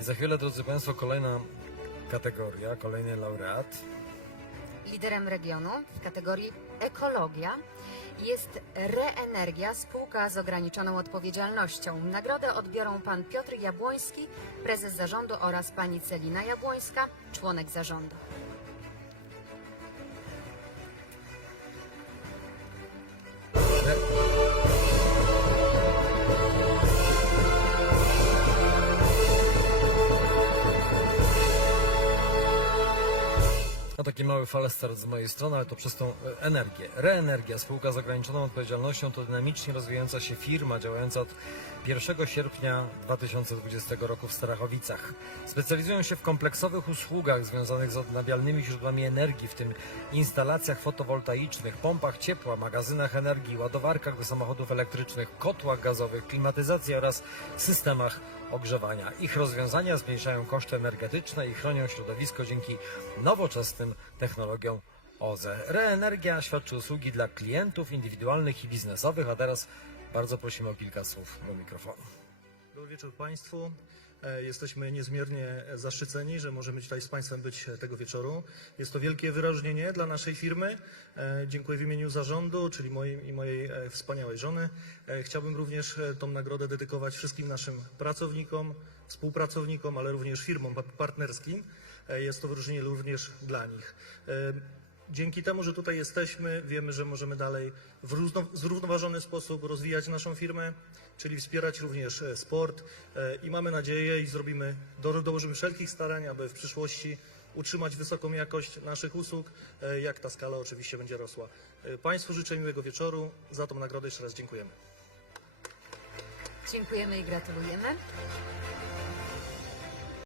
I za chwilę, drodzy Państwo, kolejna kategoria, kolejny laureat. Liderem regionu w kategorii ekologia jest Reenergia, spółka z ograniczoną odpowiedzialnością. Nagrodę odbiorą pan Piotr Jabłoński, prezes zarządu oraz pani Celina Jabłońska, członek zarządu. No taki mały falestart z mojej strony, ale to przez tą e, energię. Reenergia, spółka z ograniczoną odpowiedzialnością, to dynamicznie rozwijająca się firma działająca od 1 sierpnia 2020 roku w Starachowicach. Specjalizują się w kompleksowych usługach związanych z odnawialnymi źródłami energii, w tym instalacjach fotowoltaicznych, pompach ciepła, magazynach energii, ładowarkach do samochodów elektrycznych, kotłach gazowych, klimatyzacji oraz systemach ogrzewania. Ich rozwiązania zmniejszają koszty energetyczne i chronią środowisko dzięki nowoczesnym technologiom OZE. Reenergia świadczy usługi dla klientów indywidualnych i biznesowych, a teraz bardzo prosimy o kilka słów do mikrofonu. Dobry wieczór Państwu. E, Jesteśmy niezmiernie zaszczyceni, że możemy tutaj z Państwem być tego wieczoru. Jest to wielkie wyróżnienie dla naszej firmy. E, Dziękuję w imieniu zarządu, czyli moim i mojej e, wspaniałej żony. E, Chciałbym również e, tą nagrodę dedykować wszystkim naszym pracownikom, współpracownikom, ale również firmom pa- partnerskim. E, Jest to wyróżnienie również dla nich. Dzięki temu, że tutaj jesteśmy, wiemy, że możemy dalej w równo- zrównoważony sposób rozwijać naszą firmę, czyli wspierać również e, sport e, i mamy nadzieję i zrobimy, do, dołożymy wszelkich starań, aby w przyszłości utrzymać wysoką jakość naszych usług, e, jak ta skala oczywiście będzie rosła. Państwu życzę miłego wieczoru, za tą nagrodę jeszcze raz dziękujemy. Dziękujemy i gratulujemy.